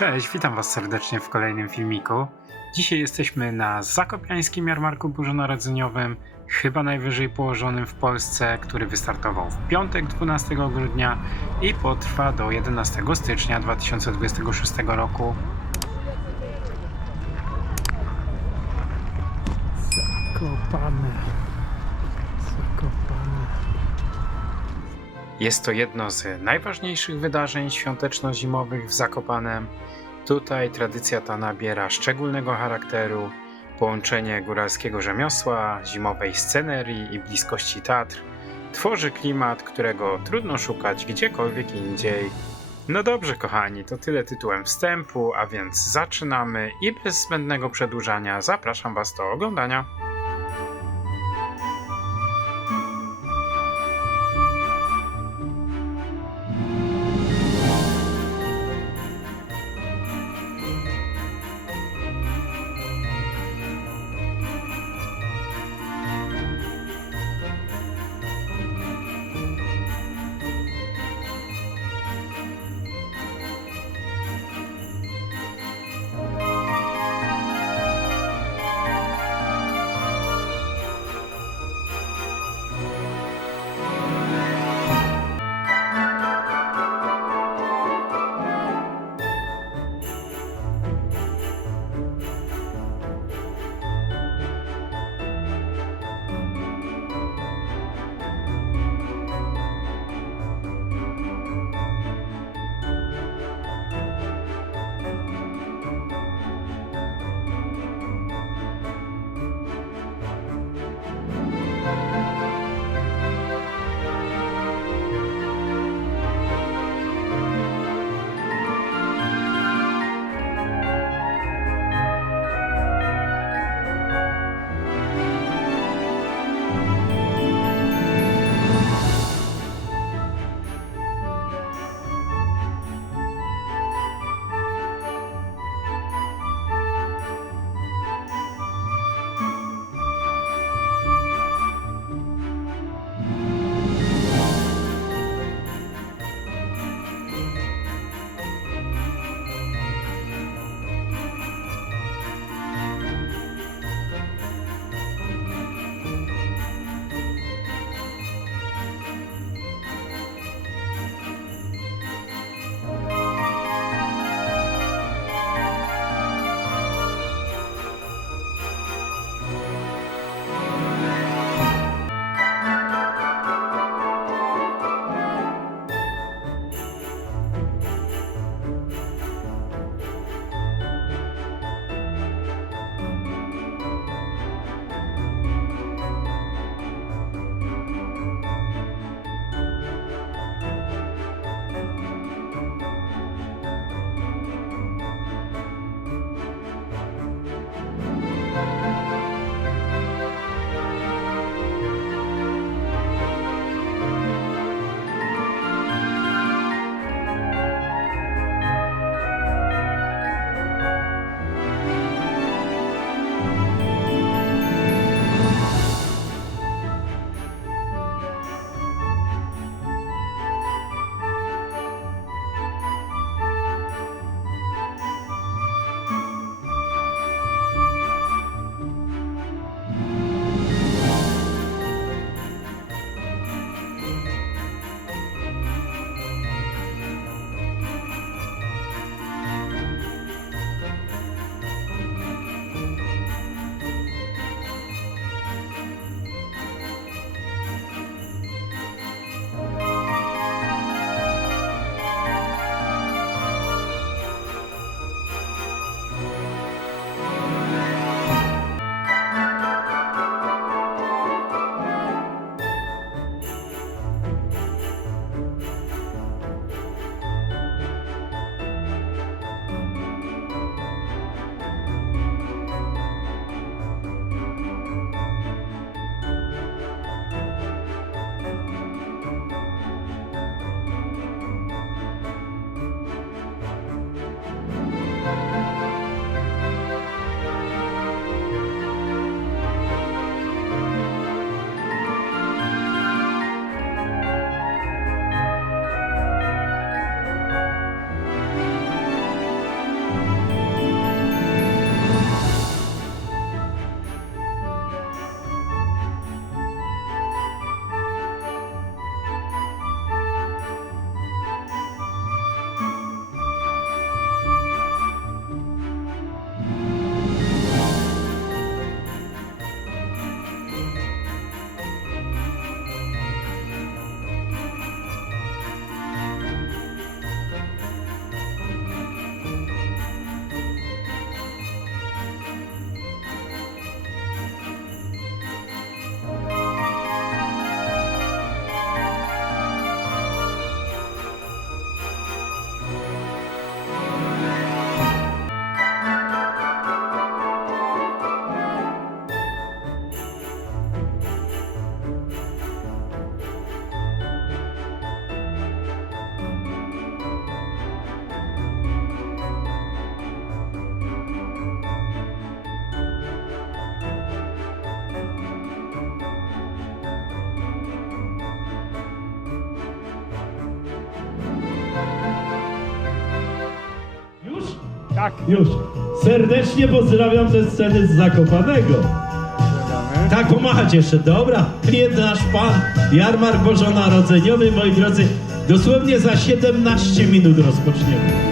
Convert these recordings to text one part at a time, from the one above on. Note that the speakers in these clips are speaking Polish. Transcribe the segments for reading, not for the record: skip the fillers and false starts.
Cześć, witam Was serdecznie w kolejnym filmiku. Dzisiaj jesteśmy na zakopiańskim jarmarku bożonarodzeniowym, chyba najwyżej położonym w Polsce, który wystartował w piątek 12 grudnia i potrwa do 11 stycznia 2026 roku. Zakopane. Jest to jedno z najważniejszych wydarzeń świąteczno-zimowych w Zakopanem. Tutaj tradycja ta nabiera szczególnego charakteru. Połączenie góralskiego rzemiosła, zimowej scenerii i bliskości Tatr tworzy klimat, którego trudno szukać gdziekolwiek indziej. No dobrze kochani, to tyle tytułem wstępu, a więc zaczynamy i bez zbędnego przedłużania zapraszam Was do oglądania. Tak. Już. Serdecznie pozdrawiam ze sceny z Zakopanego. Tak, pomachać jeszcze, dobra. Klient nasz pan, Jarmark Bożonarodzeniowy, moi drodzy, dosłownie za 17 minut rozpoczniemy.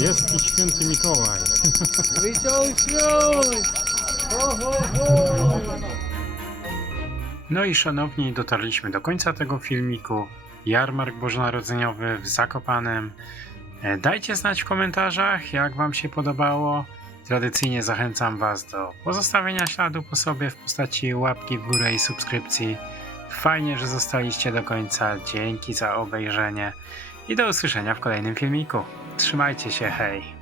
Jest i święty Mikołaj. Witaj świąt! Ho, ho, ho! No i szanowni, dotarliśmy do końca tego filmiku. Jarmark bożonarodzeniowy w Zakopanem. Dajcie znać w komentarzach, jak wam się podobało. Tradycyjnie zachęcam was do pozostawienia śladu po sobie w postaci łapki w górę i subskrypcji. Fajnie, że zostaliście do końca. Dzięki za obejrzenie i do usłyszenia w kolejnym filmiku. Trzymajcie się, hej!